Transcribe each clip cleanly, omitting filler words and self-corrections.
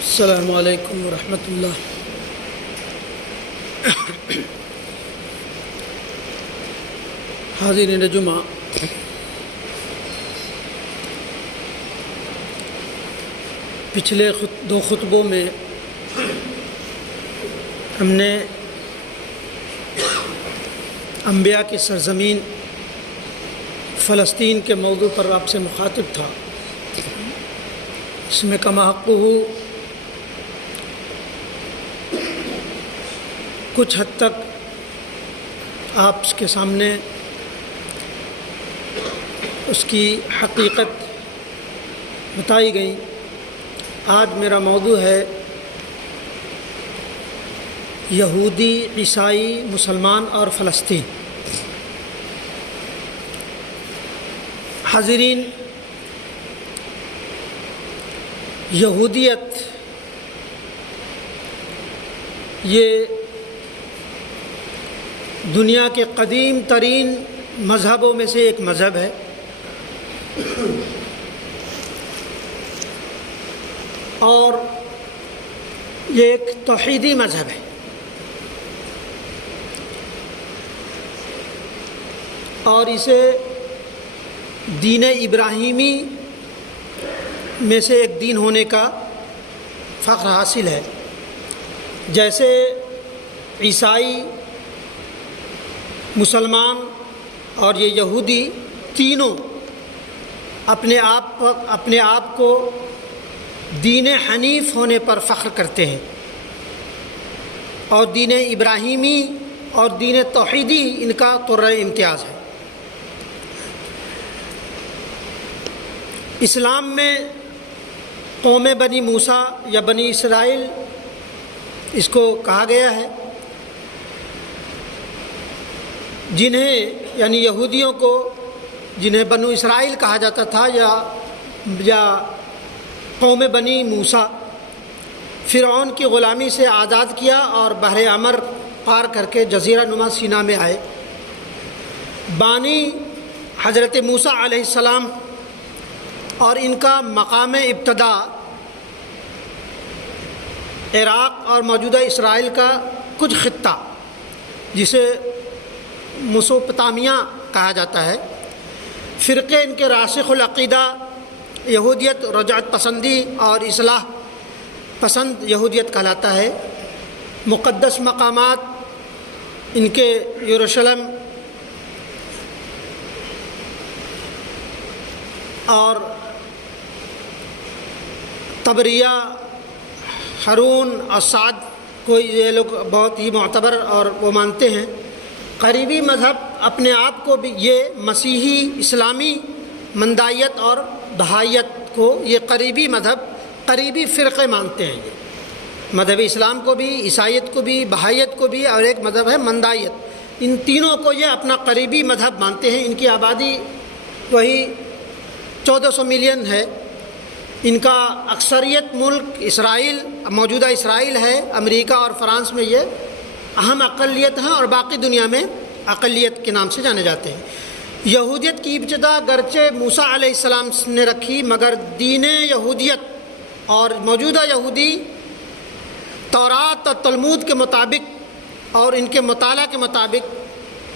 السلام علیکم ورحمۃ اللہ۔ حاضرین جمعہ، پچھلے دو خطبوں میں ہم نے انبیاء کی سرزمین فلسطین کے موضوع پر آپ سے مخاطب تھا۔ اس میں کما حق ہو کچھ حد تک آپ کے سامنے اس کی حقیقت بتائی گئی۔ آج میرا موضوع ہے یہودی، عیسائی، مسلمان اور فلسطین۔ حاضرین، یہودیت یہ دنیا کے قدیم ترین مذہبوں میں سے ایک مذہب ہے۔ اور یہ ایک توحیدی مذہب ہے، اور اسے دین ابراہیمی میں سے ایک دین ہونے کا فخر حاصل ہے۔ جیسے عیسائی، مسلمان اور یہ یہودی تینوں اپنے آپ کو دین حنیف ہونے پر فخر کرتے ہیں، اور دین ابراہیمی اور دین توحیدی ان کا طرۂ امتیاز ہے۔ اسلام میں قوم بنی موسیٰ یا بنی اسرائیل اس کو کہا گیا ہے، جنہیں یعنی یہودیوں کو جنہیں بنو اسرائیل کہا جاتا تھا یا قوم بنی موسیٰ، فرعون کی غلامی سے آزاد کیا اور بحر احمر پار کر کے جزیرہ نما سینا میں آئے۔ بانی حضرت موسیٰ علیہ السلام اور ان کا مقام ابتدا عراق اور موجودہ اسرائیل کا کچھ خطہ، جسے میسوپوٹامیہ کہا جاتا ہے۔ فرقے ان کے راسخ العقیدہ یہودیت، رجعت پسندی اور اصلاح پسند یہودیت کہلاتا ہے۔ مقدس مقامات ان کے یروشلم اور طبریہ، ہارون اور سعد کو یہ لوگ بہت ہی معتبر اور وہ مانتے ہیں۔ قریبی مذہب اپنے آپ کو بھی یہ مسیحی، اسلامی، مندائیت اور بہائیت کو یہ قریبی مذہب، قریبی فرقے مانتے ہیں۔ یہ مذہب اسلام کو بھی، عیسائیت کو بھی، بہائیت کو بھی، اور ایک مذہب ہے مندائیت۔ ان تینوں کو یہ اپنا قریبی مذہب مانتے ہیں۔ ان کی آبادی وہی 1400 ملین ہے۔ ان کا اکثریت ملک اسرائیل، موجودہ اسرائیل ہے۔ امریکہ اور فرانس میں یہ اہم اقلیت ہیں، اور باقی دنیا میں اقلیت کے نام سے جانے جاتے ہیں۔ یہودیت کی ابتدا گرچہ موسیٰ علیہ السلام نے رکھی، مگر دین یہودیت اور موجودہ یہودی تورات اور تلمود کے مطابق اور ان کے مطالعہ کے مطابق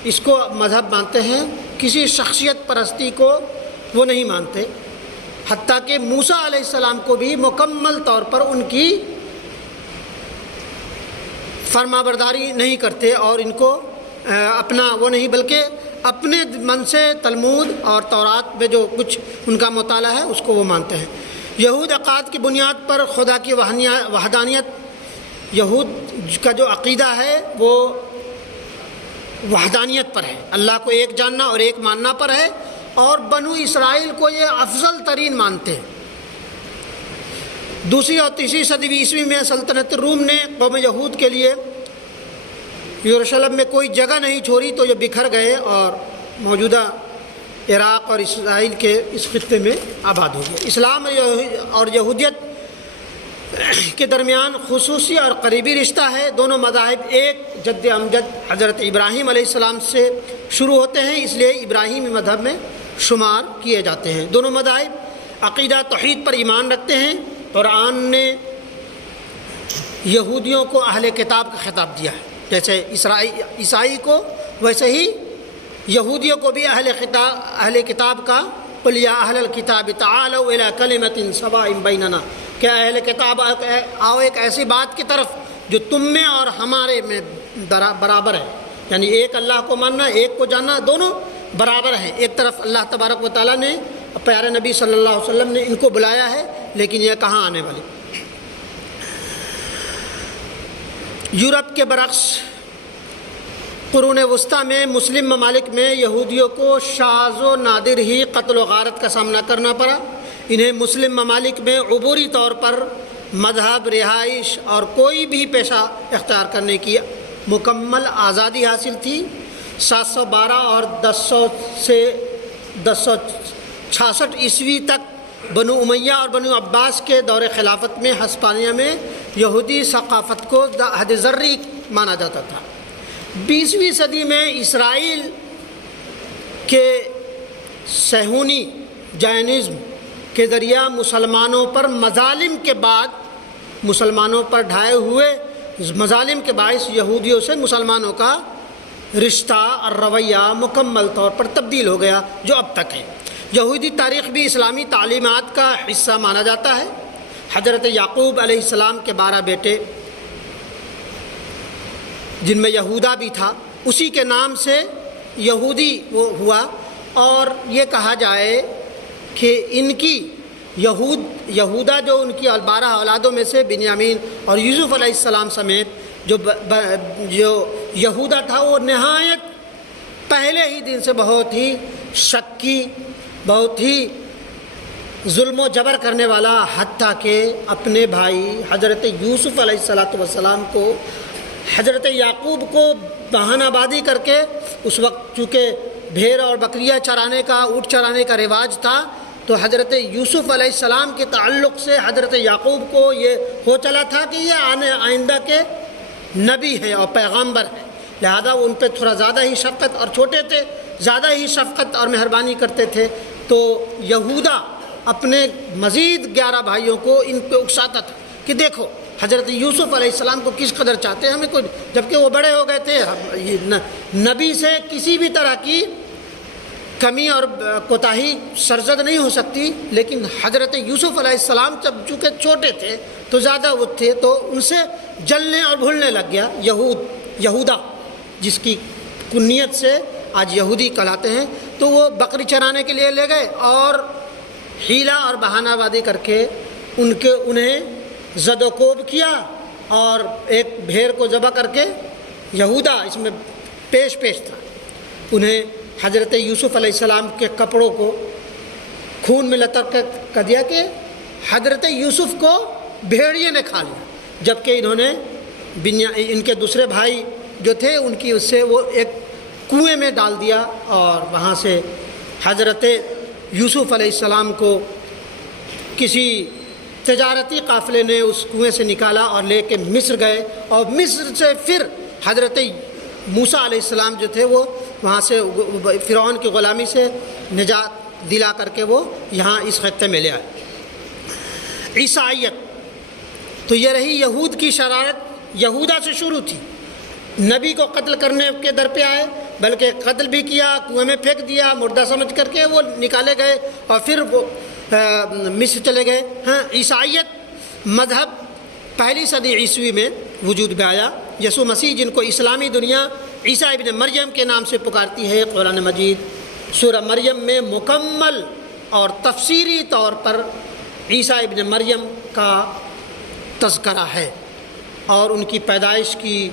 اس کو مذہب مانتے ہیں۔ کسی شخصیت پرستی کو وہ نہیں مانتے، حتیٰ کہ موسیٰ علیہ السلام کو بھی مکمل طور پر ان کی فرمانبرداری نہیں کرتے، اور ان کو اپنا وہ نہیں، بلکہ اپنے من سے تلمود اور تورات میں جو کچھ ان کا مطالعہ ہے اس کو وہ مانتے ہیں۔ یہود عقائد کی بنیاد پر خدا کی وحدانیت، یہود کا جو عقیدہ ہے وہ وحدانیت پر ہے، اللہ کو ایک جاننا اور ایک ماننا پر ہے، اور بنو اسرائیل کو یہ افضل ترین مانتے ہیں۔ دوسری اور تیسری صدی عیسوی میں سلطنت روم نے قوم یہود کے لیے یروشلم میں کوئی جگہ نہیں چھوڑی، تو یہ بکھر گئے اور موجودہ عراق اور اسرائیل کے اس خطے میں آباد ہو گئے۔ اسلام اور یہودیت کے درمیان خصوصی اور قریبی رشتہ ہے۔ دونوں مذاہب ایک جد امجد حضرت ابراہیم علیہ السلام سے شروع ہوتے ہیں، اس لیے ابراہیمی مذہب میں شمار کیے جاتے ہیں۔ دونوں مذاہب عقیدہ توحید پر ایمان رکھتے ہیں۔ قرآن نے یہودیوں کو اہل کتاب کا خطاب دیا ہے، جیسے عیسائی کو ویسے ہی یہودیوں کو بھی اہل کتاب کا قل یا اہل الکتاب تعالوا الی کلمۃ سواء بیننا، کہ اہل کتاب آؤ ایک ایسی بات کی طرف جو تم میں اور ہمارے میں برابر ہے، یعنی ایک اللہ کو ماننا، ایک کو جاننا، دونوں برابر ہیں۔ ایک طرف اللہ تبارک و تعالیٰ نے پیارے نبی صلی اللہ علیہ وسلم نے ان کو بلایا ہے، لیکن یہ کہاں آنے والی۔ یورپ کے برعکس قرون وسطیٰ میں مسلم ممالک میں یہودیوں کو شاذ و نادر ہی قتل و غارت کا سامنا کرنا پڑا۔ انہیں مسلم ممالک میں عبوری طور پر مذہب، رہائش اور کوئی بھی پیشہ اختیار کرنے کی مکمل آزادی حاصل تھی۔ 712 اور 1066 عیسوی تک بنو امیہ اور بنو عباس کے دور خلافت میں ہسپانیہ میں یہودی ثقافت کو حد ذری مانا جاتا تھا۔ 20ویں صدی میں اسرائیل کے صہیونی جائنزم کے ذریعہ مسلمانوں پر مظالم کے بعد، مسلمانوں پر ڈھائے ہوئے مظالم کے باعث یہودیوں سے مسلمانوں کا رشتہ اور رویہ مکمل طور پر تبدیل ہو گیا، جو اب تک ہے۔ یہودی تاریخ بھی اسلامی تعلیمات کا حصہ مانا جاتا ہے۔ حضرت یعقوب علیہ السلام کے 12 بیٹے، جن میں یہودا بھی تھا، اسی کے نام سے یہودی وہ ہوا، اور یہ کہا جائے کہ ان کی یہودا جو ان کی 12 اولادوں میں سے بنیامین اور یوسف علیہ السلام سمیت جو یہودا تھا، وہ نہایت پہلے ہی دن سے بہت ہی شکی، بہت ہی ظلم و جبر کرنے والا، حتیٰ کہ اپنے بھائی حضرت یوسف علیہ السلام کو، حضرت یعقوب کو بہانہ بازی کر کے، اس وقت چونکہ بھیڑ اور بکریاں چرانے کا، اونٹ چرانے کا رواج تھا، تو حضرت یوسف علیہ السلام کے تعلق سے حضرت یعقوب کو یہ ہو چلا تھا کہ یہ آئندہ کے نبی ہیں اور پیغمبر ہیں، لہذا وہ ان پہ تھوڑا زیادہ ہی شفقت، اور چھوٹے تھے زیادہ ہی شفقت اور مہربانی کرتے تھے۔ تو یہودا اپنے مزید 11 بھائیوں کو ان پہ اکساتا تھا کہ دیکھو حضرت یوسف علیہ السلام کو کس قدر چاہتے ہیں ہمیں، کوئی جبکہ وہ بڑے ہو گئے تھے، نبی سے کسی بھی طرح کی کمی اور کوتاہی سرزد نہیں ہو سکتی، لیکن حضرت یوسف علیہ السلام جب چونکہ چھوٹے تھے تو زیادہ وہ تھے، تو ان سے جلنے اور بھولنے لگ گیا یہودا، جس کی کنیت سے آج یہودی کہلاتے ہیں۔ تو وہ بکری چرانے کے لیے لے گئے اور حیلہ اور بہانہ بازی کر کے انہیں زد و کوب کیا، اور ایک بھیڑ کو ذبح کر کے، یہودا اس میں پیش تھا، انہیں حضرت یوسف علیہ السلام کے کپڑوں کو خون میں لطخ کر دیا کہ حضرت یوسف کو بھیڑیے نے کھا لیا، جبکہ انہوں نے ان کے دوسرے بھائی جو تھے ان کی اس سے وہ ایک کنویں میں ڈال دیا، اور وہاں سے حضرت یوسف علیہ السلام کو کسی تجارتی قافلے نے اس کنویں سے نکالا اور لے کے مصر گئے، اور مصر سے پھر حضرت موسیٰ علیہ السلام جو تھے وہ وہاں سے فرعون کی غلامی سے نجات دلا کر کے وہ یہاں اس خطے میں لے آئے۔ عیسائیت تو یہ رہی یہود کی شرارت، یہودا سے شروع تھی، نبی کو قتل کرنے کے در پہ آئے، بلکہ قتل بھی کیا، کنویں میں پھینک دیا مردہ سمجھ کر کے، وہ نکالے گئے اور پھر وہ مصر چلے گئے۔ عیسائیت مذہب 1 صدی عیسوی میں وجود میں آیا۔ یسوع مسیح جن کو اسلامی دنیا عیسیٰ ابن مریم کے نام سے پکارتی ہے، قرآن مجید سورہ مریم میں مکمل اور تفصیلی طور پر عیسیٰ ابن مریم کا تذکرہ ہے، اور ان کی پیدائش کی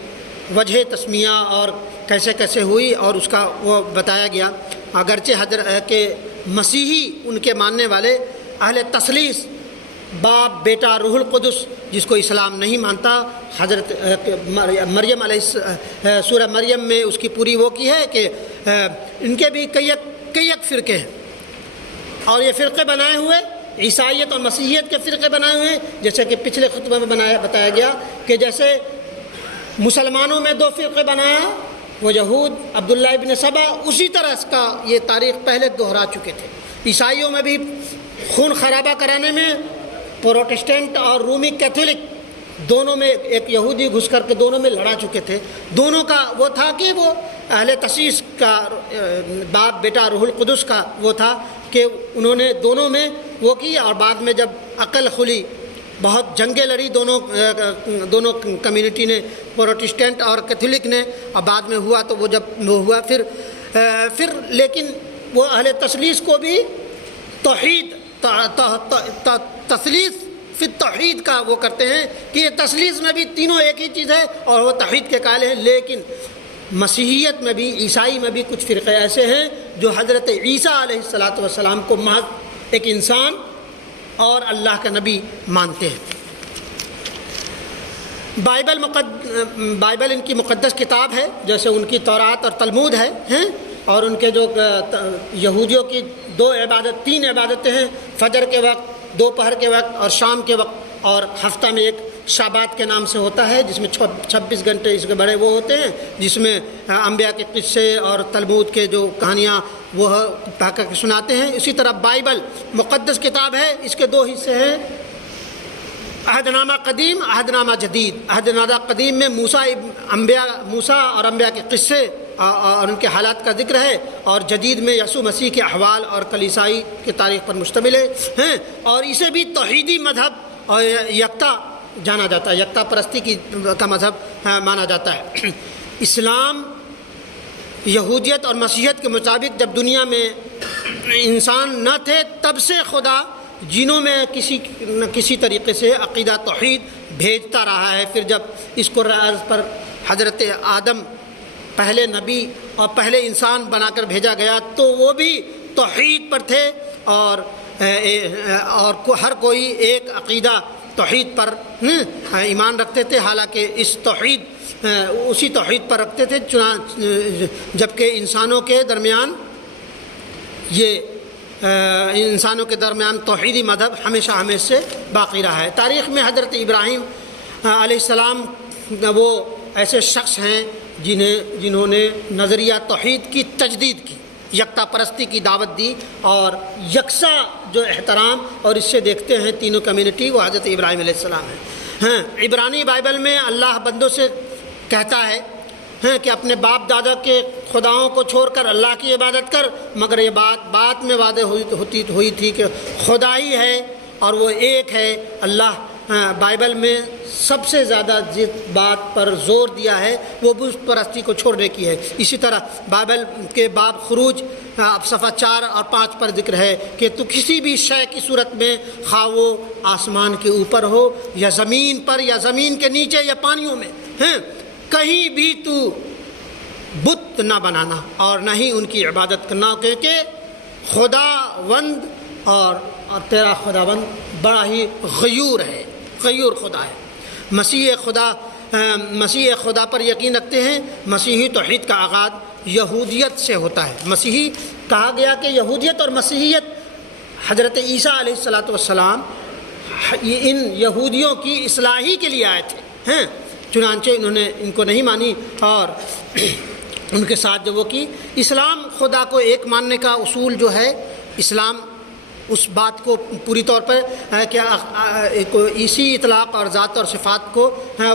وجہ تسمیہ اور کیسے کیسے ہوئی، اور اس کا وہ بتایا گیا۔ اگرچہ حضرت کے مسیحی ان کے ماننے والے اہل تثلیث، باپ، بیٹا، روح القدس، جس کو اسلام نہیں مانتا، حضرت مریم علیہ سورہ مریم میں اس کی پوری وہ کی ہے کہ ان کے بھی کئی فرقے ہیں، اور یہ فرقے بنائے ہوئے عیسائیت اور مسیحیت کے فرقے بنائے ہوئے ہیں، جیسے کہ پچھلے خطبہ میں بتایا گیا کہ جیسے مسلمانوں میں 2 فرقے بنایا، وہ یہود عبداللہ ابن سبا، اسی طرح اس کا یہ تاریخ پہلے دہرا چکے تھے۔ عیسائیوں میں بھی خون خرابہ کرانے میں پروٹسٹنٹ اور رومی کیتھولک دونوں میں ایک یہودی گھس کر کے دونوں میں لڑا چکے تھے. دونوں کا وہ تھا کہ وہ اہل تسیس کا باپ بیٹا روح القدس کا وہ تھا کہ انہوں نے دونوں میں وہ کی، اور بعد میں جب عقل کھلی بہت جنگیں لڑی دونوں کمیونٹی نے، پروٹسٹنٹ اور کیتھولک نے، اور بعد میں ہوا تو وہ جب وہ ہوا پھر لیکن وہ اہل تثلیث کو بھی توحید تثلیث فی التوحید کا وہ کرتے ہیں کہ یہ تثلیث میں بھی تینوں ایک ہی چیز ہے اور وہ توحید کے قائل ہیں. لیکن مسیحیت میں بھی، عیسائی میں بھی کچھ فرقے ایسے ہیں جو حضرت عیسیٰ علیہ السلام کو محض ایک انسان اور اللہ کا نبی مانتے ہیں. بائبل ان کی مقدس کتاب ہے، جیسے ان کی تورات اور تلمود ہے، اور ان کے جو یہودیوں کی تین عبادتیں ہیں، فجر کے وقت، دوپہر کے وقت اور شام کے وقت، اور ہفتہ میں ایک شابات کے نام سے ہوتا ہے جس میں 26 گھنٹے اس کے بڑے وہ ہوتے ہیں، جس میں انبیاء کے قصے اور تلمود کے جو کہانیاں وہ پڑھ کر کے سناتے ہیں. اسی طرح بائبل مقدس کتاب ہے، اس کے دو حصے ہیں، عہد نامہ قدیم، عہد نامہ جدید. عہد نامہ قدیم میں موسیٰ اور انبیاء کے قصے اور ان کے حالات کا ذکر ہے، اور جدید میں یسوع مسیح کے احوال اور کلیسائی کی تاریخ پر مشتمل ہے. اور اسے بھی توحیدی مذہب اور یکتا جانا جاتا ہے، یکتا پرستی کا مذہب مانا جاتا ہے. اسلام، یہودیت اور مسیحیت کے مطابق جب دنیا میں انسان نہ تھے تب سے خدا جنوں میں کسی طریقے سے عقیدہ توحید بھیجتا رہا ہے. پھر جب اس کو ارض پر حضرت آدم پہلے نبی اور پہلے انسان بنا کر بھیجا گیا تو وہ بھی توحید پر تھے، اور ہر کوئی ایک عقیدہ توحید پر ایمان رکھتے تھے، حالانکہ اسی توحید پر رکھتے تھے. جبکہ انسانوں کے درمیان توحیدی مذہب ہمیشہ سے باقی رہا ہے. تاریخ میں حضرت ابراہیم علیہ السلام وہ ایسے شخص ہیں جنہوں نے نظریہ توحید کی تجدید کی، یکتا پرستی کی دعوت دی، اور یکساں جو احترام اور اس سے دیکھتے ہیں تینوں کمیونٹی، وہ حضرت ابراہیم علیہ السلام ہیں. عبرانی بائبل میں اللہ بندوں سے کہتا ہے کہ اپنے باپ دادا کے خداؤں کو چھوڑ کر اللہ کی عبادت کر، مگر یہ بات میں وعدے ہوئی تھی کہ خدا ہی ہے اور وہ ایک ہے. اللہ بائبل میں سب سے زیادہ جس بات پر زور دیا ہے وہ بت پرستی کو چھوڑنے کی ہے. اسی طرح بائبل کے باب خروج صفحہ 4 اور 5 پر ذکر ہے کہ تو کسی بھی شے کی صورت میں، خواہ وہ آسمان کے اوپر ہو یا زمین پر یا زمین کے نیچے یا پانیوں میں، کہیں بھی تو بت نہ بنانا اور نہ ہی ان کی عبادت کرنا، کیونکہ خداوند اور تیرا خداوند بڑا ہی غیور ہے، غیور خدا ہے. مسیح خدا پر یقین رکھتے ہیں. مسیحی توحید کا آغاز یہودیت سے ہوتا ہے. مسیحی کہا گیا کہ یہودیت اور مسیحیت حضرت عیسیٰ علیہ السلام ان یہودیوں کی اصلاحی کے لیے آئے تھے، چنانچہ انہوں نے ان کو نہیں مانی اور ان کے ساتھ جو وہ کی. اسلام خدا کو ایک ماننے کا اصول جو ہے، اسلام اس بات کو پوری طور پر کہ اسی اطلاق اور ذات اور صفات کو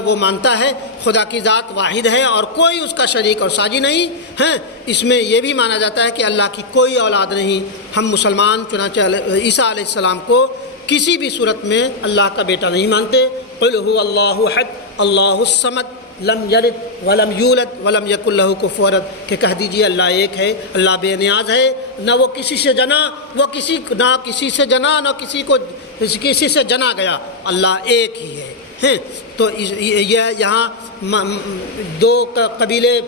وہ مانتا ہے. خدا کی ذات واحد ہے اور کوئی اس کا شریک اور ساجی نہیں ہے. اس میں یہ بھی مانا جاتا ہے کہ اللہ کی کوئی اولاد نہیں. ہم مسلمان چنانچہ عیسیٰ علیہ السلام کو کسی بھی صورت میں اللہ کا بیٹا نہیں مانتے. قل هو اللہ احد اللہ الصمد لم یلد ولم یولد ولم یکن لہ کفوا احد، کہ کہہ دیجیے اللہ ایک ہے، اللہ بے نیاز ہے، نہ وہ کسی سے جنا، نہ کسی سے جنا گیا، اللہ ایک ہی ہے. تو یہ یہاں دو قبیلے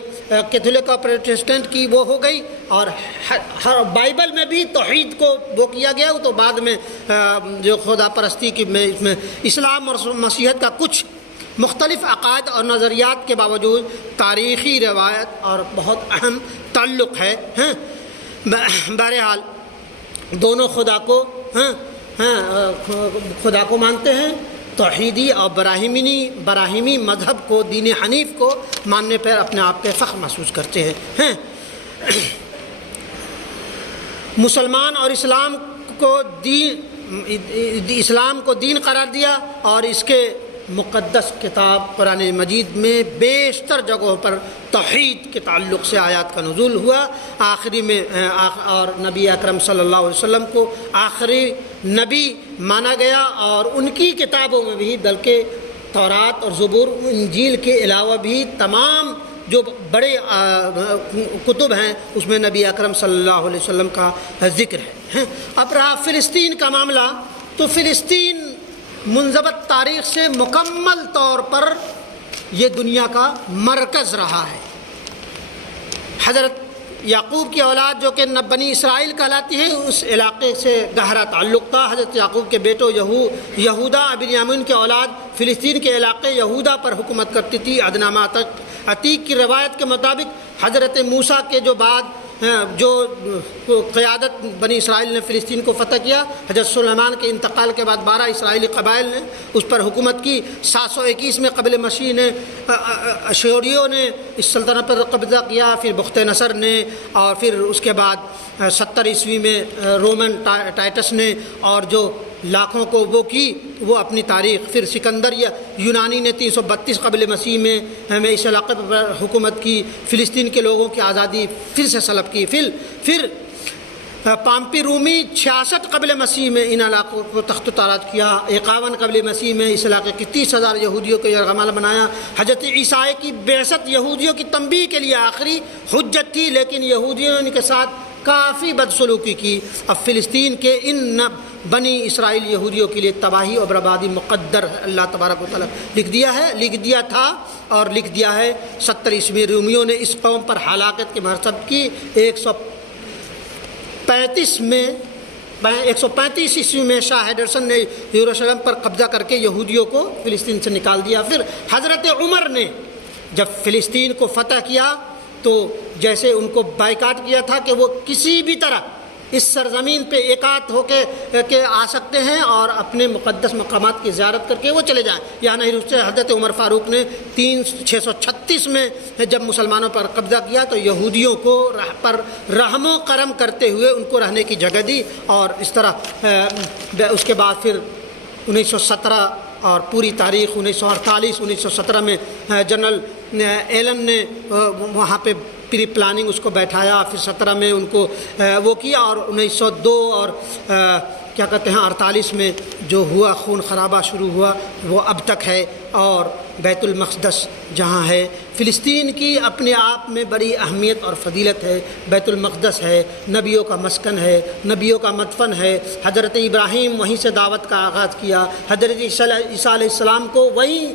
کیتھولک اور پروٹسٹنٹ کی وہ ہو گئی، اور ہر بائبل میں بھی توحید کو وہ کیا گیا. تو بعد میں جو خدا پرستی کی میں اس میں اسلام اور مسیحیت کا کچھ مختلف عقائد اور نظریات کے باوجود تاریخی روایت اور بہت اہم تعلق ہے. بہرحال دونوں خدا کو مانتے ہیں. توحیدی اور براہیمی مذہب کو، دین حنیف کو ماننے پر اپنے آپ کے فخر محسوس کرتے ہیں. مسلمان اور اسلام کو اسلام کو دین قرار دیا، اور اس کے مقدس کتاب قرآن مجید میں بیشتر جگہوں پر توحید کے تعلق سے آیات کا نزول ہوا۔ آخری میں اور نبی اکرم صلی اللہ علیہ وسلم کو آخری نبی مانا گیا، اور ان کی کتابوں میں بھی بلکہ تورات اور زبور انجیل کے علاوہ بھی تمام جو بڑے کتب ہیں اس میں نبی اکرم صلی اللہ علیہ وسلم کا ذکر ہے۔ اب رہا فلسطین کا معاملہ، تو فلسطین منضبط تاریخ سے مکمل طور پر یہ دنیا کا مرکز رہا ہے۔ حضرت یعقوب کی اولاد جو کہ بنی اسرائیل کہلاتی ہے، اس علاقے سے گہرا تعلق تھا۔ حضرت یعقوب کے بیٹوں یہودا بنیامین کے اولاد فلسطین کے علاقے یہودا پر حکومت کرتی تھی۔ ادنامہ عتیق کی روایت کے مطابق حضرت موسیٰ کے جو بعد جو قیادت بنی اسرائیل نے فلسطین کو فتح کیا، حضرت سلیمان کے انتقال کے بعد 12 اسرائیلی قبائل نے اس پر حکومت کی۔ 721 میں قبل مسیح نے اشوریوں نے اس سلطنت پر قبضہ کیا، پھر بخت نصر نے، اور پھر اس کے بعد 70 عیسوی میں رومن ٹائٹس نے، اور جو لاکھوں کو وہ کی وہ اپنی تاریخ۔ پھر سکندر یا یونانی نے 332 قبل مسیح میں ہمیں اس علاقے پر حکومت کی، فلسطین کے لوگوں کی آزادی پھر سے سلب کی۔ پھر پامپی رومی 66 قبل مسیح میں ان علاقوں کو تخت و تاراج کیا۔ 51 قبل مسیح میں اس علاقے کی 30,000 یہودیوں کو یرغمال بنایا۔ حضرت عیسیٰ کی بعثت یہودیوں کی تنبیہ کے لیے آخری حجت تھی، لیکن یہودیوں نے کے ساتھ کافی بدسلوکی کی۔ اب فلسطین کے ان بنی اسرائیل یہودیوں کے لیے تباہی اور بربادی مقدر ہے، اللہ تبارک و تعالیٰ لکھ دیا تھا اور لکھ دیا ہے۔ 70 عیسوی رومیوں نے اس قوم پر ہلاکت کی مرتب کی۔ 135 عیسوی میں شاہ ہیڈرسن نے یروشلم پر قبضہ کر کے یہودیوں کو فلسطین سے نکال دیا۔ پھر حضرت عمر نے جب فلسطین کو فتح کیا تو جیسے ان کو بائیکاٹ کیا تھا کہ وہ کسی بھی طرح اس سرزمین پہ ایکات ہو کے آ سکتے ہیں اور اپنے مقدس مقامات کی زیارت کر کے وہ چلے جائیں، یہاں نہیں رکتے۔ حضرت عمر فاروق نے 636 میں جب مسلمانوں پر قبضہ کیا تو یہودیوں کو پر رحم و کرم کرتے ہوئے ان کو رہنے کی جگہ دی، اور اس طرح اس کے بعد پھر 1917 اور پوری تاریخ 1948 1917 میں جنرل ایلن نے وہاں پہ پری پلاننگ اس کو بیٹھایا، پھر 17 میں ان کو وہ کیا، اور 1902 اور کیا کہتے ہیں 48 میں جو ہوا خون خرابہ شروع ہوا وہ اب تک ہے۔ اور بیت المقدس جہاں ہے، فلسطین کی اپنے آپ میں بڑی اہمیت اور فضیلت ہے۔ بیت المقدس ہے، نبیوں کا مسکن ہے، نبیوں کا مدفن ہے۔ حضرت ابراہیم وہیں سے دعوت کا آغاز کیا، حضرت عیسیٰ علیہ السلام کو وہیں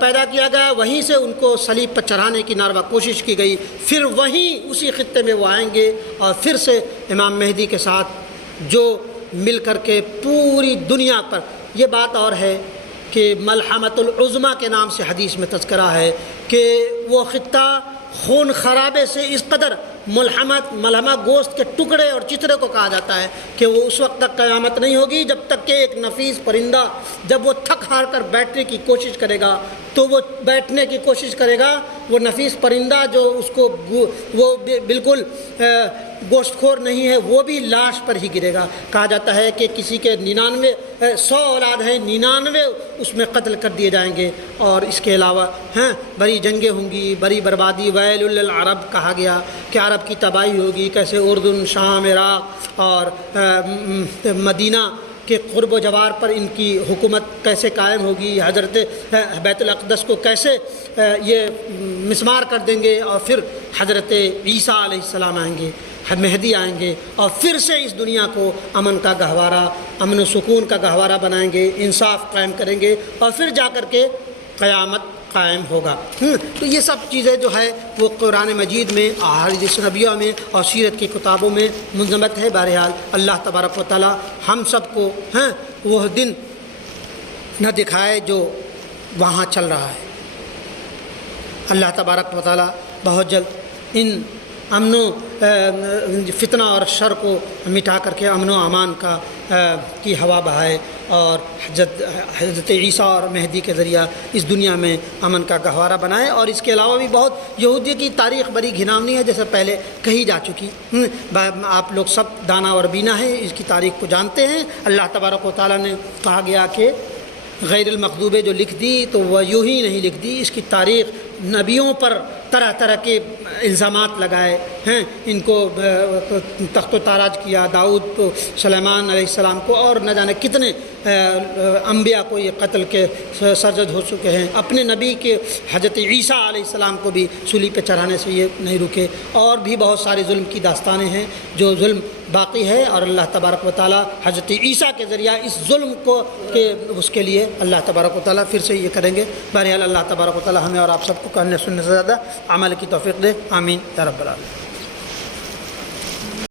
پیدا کیا گیا، وہیں سے ان کو صلیب پر چڑھانے کی ناروا کوشش کی گئی، پھر وہیں اسی خطے میں وہ آئیں گے، اور پھر سے امام مہدی کے ساتھ جو مل کر کے پوری دنیا پر۔ یہ بات اور ہے کہ ملحمۃ العظمیٰ کے نام سے حدیث میں تذکرہ ہے کہ وہ خطہ خون خرابے سے اس قدر ملحمہ گوشت کے ٹکڑے اور چترے کو کہا جاتا ہے کہ وہ اس وقت تک قیامت نہیں ہوگی جب تک کہ ایک نفیس پرندہ جب وہ تھک ہار کر بیٹھنے کی کوشش کرے گا تو وہ بیٹھنے کی کوشش کرے گا، وہ نفیس پرندہ جو اس کو وہ بالکل گوشت خور نہیں ہے وہ بھی لاش پر ہی گرے گا۔ کہا جاتا ہے کہ کسی کے 100 اولاد ہیں، 99 اس میں قتل کر دیے جائیں گے، اور اس کے علاوہ بڑی جنگیں ہوں گی، بڑی بربادی۔ ویل للعرب کہا گیا کہ عرب کی تباہی ہوگی، کیسے اردن، شام، عراق اور مدینہ کے قرب و جوار پر ان کی حکومت کیسے قائم ہوگی، حضرت بیت الاقدس کو کیسے یہ مسمار کر دیں گے، اور پھر حضرت عیسیٰ علیہ السلام آئیں گے، مہدی آئیں گے، اور پھر سے اس دنیا کو امن کا گہوارہ، امن و سکون کا گہوارہ بنائیں گے، انصاف قائم کریں گے، اور پھر جا کر کے قیامت قائم ہوگا۔ تو یہ سب چیزیں جو ہے وہ قرآن مجید میں، احادیث نبویہ میں اور سیرت کی کتابوں میں منضبط ہے۔ بہرحال اللہ تبارک و تعالی ہم سب کو وہ دن نہ دکھائے جو وہاں چل رہا ہے۔ اللہ تبارک و تعالی بہت جلد ان امن و فتنہ اور شر کو مٹا کر کے امن و امان کی ہوا بہائے اور حضرت عیسیٰ اور مہدی کے ذریعہ اس دنیا میں امن کا گہوارہ بنائے۔ اور اس کے علاوہ بھی بہت یہودی کی تاریخ بڑی گھناؤنی ہے، جیسے پہلے کہی جا چکی، آپ لوگ سب دانا اور بینا ہیں، اس کی تاریخ کو جانتے ہیں۔ اللہ تبارک و تعالیٰ نے کہا گیا کہ غیر المغضوبے جو لکھ دی تو وہ یوں ہی نہیں لکھ دی، اس کی تاریخ نبیوں پر طرح طرح کے الزامات لگائے ہیں، ان کو تخت و تاراج کیا، داؤد کو، سلیمان علیہ السلام کو، اور نہ جانے کتنے انبیاء کو یہ قتل کے سرزد ہو چکے ہیں۔ اپنے نبی کے حضرت عیسیٰ علیہ السلام کو بھی سولی پہ چڑھانے سے یہ نہیں رکے، اور بھی بہت سارے ظلم کی داستانیں ہیں جو ظلم باقی ہے، اور اللہ تبارک و تعالیٰ حضرت عیسیٰ کے ذریعہ اس ظلم کو اس کے لیے اللہ تبارک و تعالیٰ پھر سے یہ کریں گے۔ بہرحال اللہ تبارک و تعالیٰ ہمیں اور آپ سب کو کہنے سننے سے زیادہ عمل کی توفیق دے، آمین یا رب العالمین۔